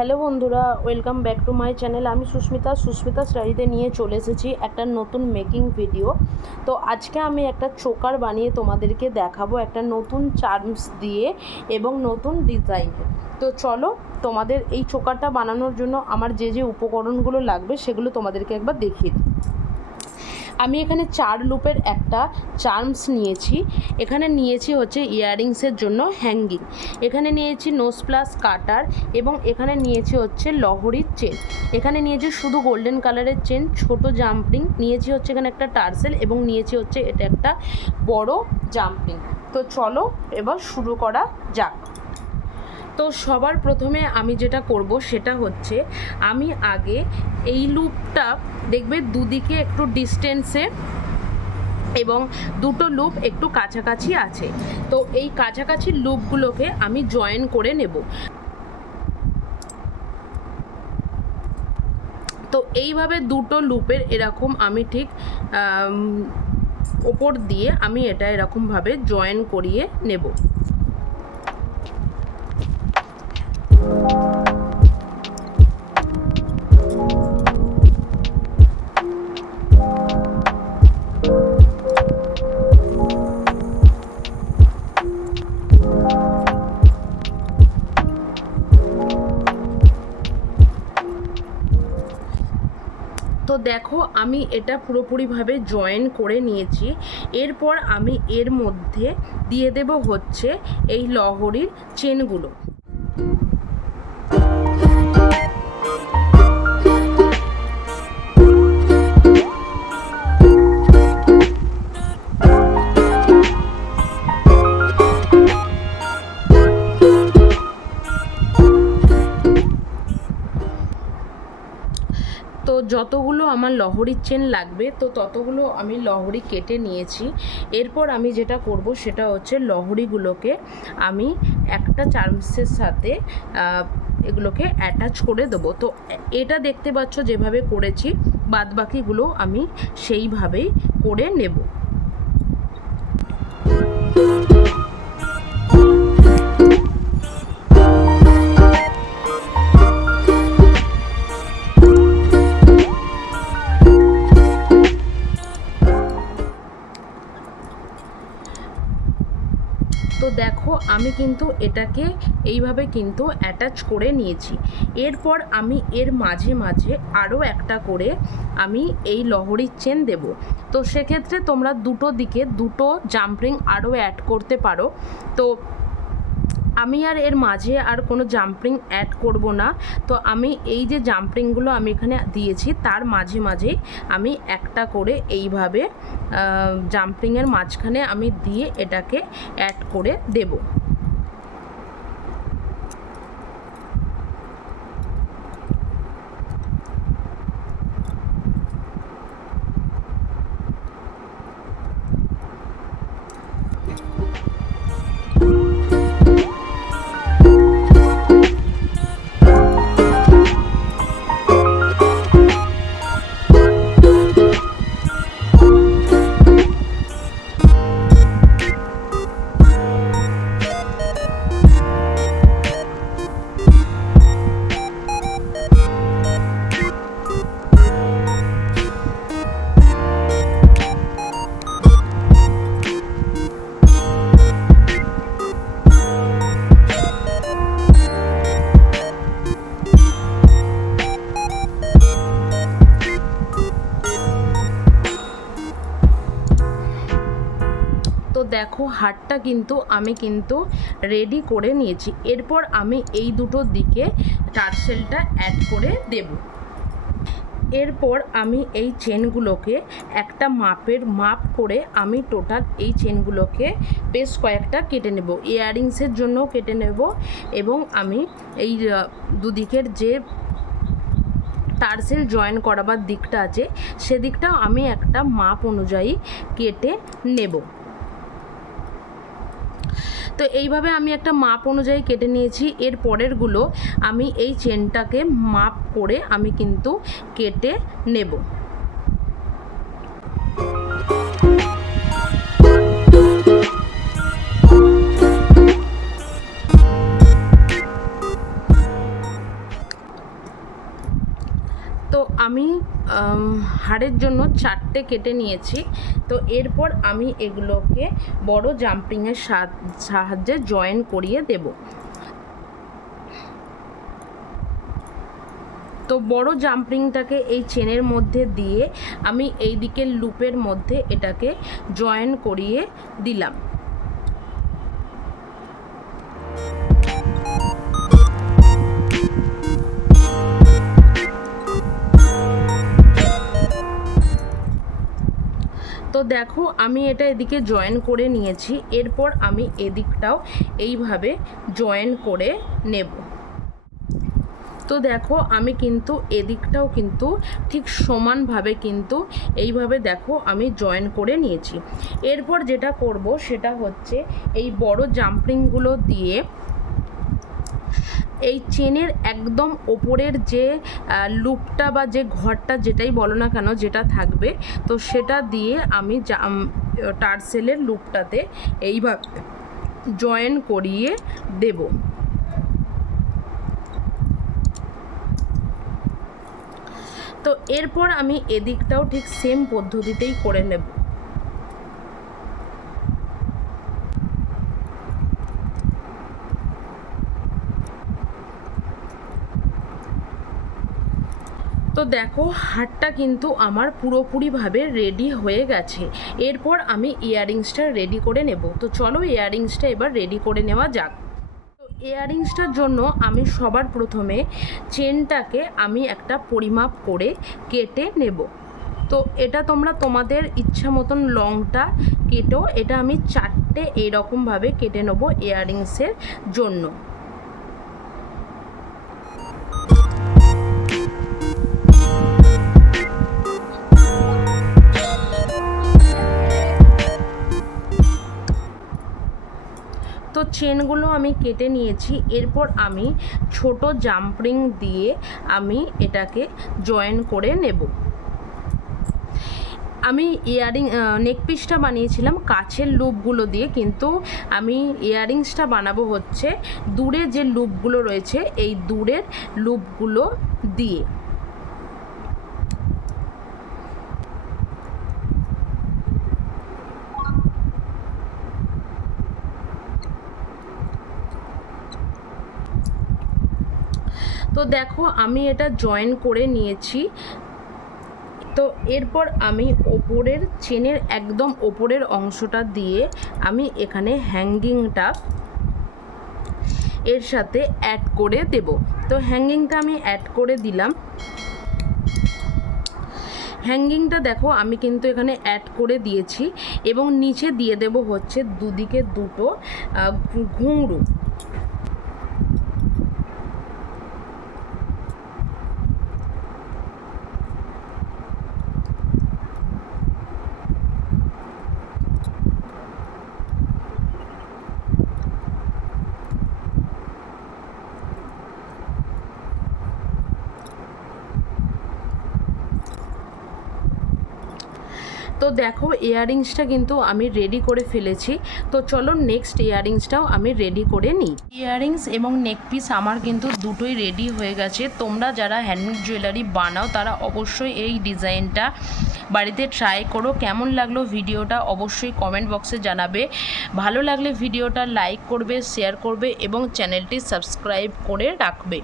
Hello বন্ধুরা, welcome back to my channel. আমি সুস্মিতা শাড়িতে নিয়ে চলে এসেছি একটা নতুন মেকিং ভিডিও। তো আজকে আমি একটা চোকার বানিয়ে তোমাদেরকে দেখাবো, একটা নতুন চার্মস দিয়ে এবং নতুন ডিজাইনে। তো চলো, তোমাদের এই চোকারটা বানানোর জন্য আমার যে যে উপকরণগুলো লাগবে সেগুলো তোমাদেরকে একবার দেখিয়ে দিই। আমি এখানে 4 লুপের একটা চার্মস নিয়েছি। এখানে নিয়েছি হচ্ছে ইয়াররিংসের জন্য হ্যাঙ্গিং, এখানে নিয়েছি নোজ প্লাস কাটার, এবং এখানে নিয়েছি হচ্ছে লহরির চেন, এখানে নিয়েছি শুধু গোল্ডেন কালারের চেন, ছোট জাম্পিং নিয়েছি হচ্ছে এখানে একটা টার্সেল, এবং নিয়েছি হচ্ছে এটা একটা বড় জাম্পিং। তো চলো এবার শুরু করা যাক। তো সবার প্রথমে আমি যেটা করব সেটা হচ্ছে, আমি আগে এই লুপটা দেখবে দুদিকে একটু ডিস্টেন্সে এবং দুটো লুপ একটু কাছাকাছি আছে, তো এই কাছাকাছি লুপগুলোকে আমি জয়েন করে নেব। তো এইভাবে দুটো লুপের এরকম আমি ঠিক ওপর দিয়ে আমি এটা এরকমভাবে জয়েন করিয়ে নেব। তো দেখো, আমি এটা পুরোপুরিভাবে জয়েন করে নিয়েছি। এরপর আমি এর মধ্যে দিয়ে দেব হচ্ছে এই লহরির চেনগুলো। তো যতগুলো আমার লহরির চেন লাগবে তো ততগুলো আমি লহরি কেটে নিয়েছি। এরপর আমি যেটা করব সেটা হচ্ছে লহরিগুলোকে আমি একটা চার্মসের সাথে এগুলোকে অ্যাটাচ করে দেবো। তো এটা দেখতে পাচ্ছ যেভাবে করেছি, বাদবাকিগুলো আমি সেইভাবেই করে নেব। তো দেখো, আমি কিন্তু এটাকে এইভাবে কিন্তু অ্যাটাচ করে নিয়েছি। এরপর আমি এর মাঝে মাঝে আরও একটা করে আমি এই লহরির চেন দেব। তো সেক্ষেত্রে তোমরা দুটো দিকে দুটো জাম্পিং আরও অ্যাড করতে পারো। তো আমি আর এর মাঝে আর কোনো জাম্পিং অ্যাড করব না। তো আমি এই যে জাম্পিংগুলো আমি এখানে দিয়েছি তার মাঝে মাঝেই আমি একটা করে এইভাবে জাম্পিংয়ের মাঝখানে আমি দিয়ে এটাকে অ্যাড করে দেব। তো দেখো, হারটা কিন্তু আমি রেডি করে নিয়েছি। এরপর আমি এই দুটো দিকে টার্সেলটা অ্যাড করে দেব। এরপর আমি এই চেনগুলোকে একটা মাপ করে আমি টোটাল এই চেনগুলোকে বেশ কয়েকটা কেটে নেব, ইয়াররিংসের জন্যও কেটে নেব, এবং আমি এই দুদিকের যে টার্সেল জয়েন করাবার দিকটা আছে সেদিকটাও আমি একটা মাপ অনুযায়ী কেটে নেব। তো এইভাবে আমি একটা মাপ অনুযায়ী কেটে নিয়েছি। এর পরেরগুলো আমি এই চেনটাকে মাপ করে আমি কিন্তু কেটে নেব। তো আমি হারের জন্য 4টে কেটে নিয়েছি। তো এরপর আমি এগুলোকে বড় জাম্পিংয়ের সাহায্যে জয়েন করিয়ে দেব। তো বড় জাম্পিংটাকে এই চেনের মধ্যে দিয়ে আমি এই দিকের লুপের মধ্যে এটাকে জয়েন করিয়ে দিলাম। তো দেখো আমি এটা এদিকে জয়েন করে নিয়েছি। এরপর আমি এদিকটাও এইভাবে জয়েন করে নেব। তো দেখো আমি কিন্তু এদিকটাও কিন্তু ঠিক সমানভাবে কিন্তু এইভাবে দেখো আমি জয়েন করে নিয়েছি। এরপর যেটা করব সেটা হচ্ছে এই বড় জাম্পিংগুলো দিয়ে এই চেনের একদম ওপরের যে লুপটা বা যে ঘরটা যেটাই বলো না কেন যেটা থাকবে, তো সেটা দিয়ে আমি টার্সেলের লুপটাতে এইভাবে জয়েন করিয়ে দেব। তো এরপর আমি এদিকটাও ঠিক সেম পদ্ধতিতেই করে নেব। তো দেখো হারটা কিন্তু আমার পুরোপুরিভাবে রেডি হয়ে গেছে। এরপর আমি ইয়াররিংসটা রেডি করে নেব। তো চলো ইয়াররিংসটা এবার রেডি করে নেওয়া যাক। তো ইয়াররিংসটার জন্য আমি সবার প্রথমে চেনটাকে আমি একটা পরিমাপ করে কেটে নেব। তো এটা তোমরা তোমাদের ইচ্ছা মতন লংটা কেটো। এটা আমি 4টে এইরকমভাবে কেটে নেব ইয়াররিংসের জন্য। তো চেনগুলো আমি কেটে নিয়েছি। এরপর আমি ছোট জাম্পিং দিয়ে আমি এটাকে জয়েন করে নেব। আমি নেক পিসটা বানিয়েছিলাম কাছের লুপগুলো দিয়ে, কিন্তু আমি ইয়াররিংসটা বানাবো হচ্ছে দূরে যে লুপগুলো রয়েছে এই দূরের লুপগুলো দিয়ে। তো দেখো আমি এটা জয়েন করে নিয়েছি। তো এরপর আমি ওপরের চেনের একদম ওপরের অংশটা দিয়ে আমি এখানে হ্যাঙ্গিংটা এর সাথে অ্যাড করে দেব। তো হ্যাঙ্গিংটা আমি অ্যাড করে দিলাম। হ্যাঙ্গিংটা দেখো আমি কিন্তু এখানে অ্যাড করে দিয়েছি এবং নিচে দিয়ে দেব হচ্ছে দুদিকে দুটো ঘুঙরু। তো দেখো ইয়াররিংসটা কিন্তু আমি রেডি করে ফেলেছি। তো চলো নেক্সট ইয়াররিংসটাও আমি রেডি করে নিই। ইয়াররিংস এবং নেক পিস আমার কিন্তু দুটোই রেডি হয়ে গেছে। তোমরা যারা হ্যান্ডমেড জুয়েলারি বানাও তারা অবশ্যই এই ডিজাইনটা বাড়িতে ট্রাই করো। কেমন লাগলো ভিডিওটা অবশ্যই কমেন্ট বক্সে জানাবে। ভালো লাগলে ভিডিওটা লাইক করবে, শেয়ার করবে এবং চ্যানেলটি সাবস্ক্রাইব করে রাখবে।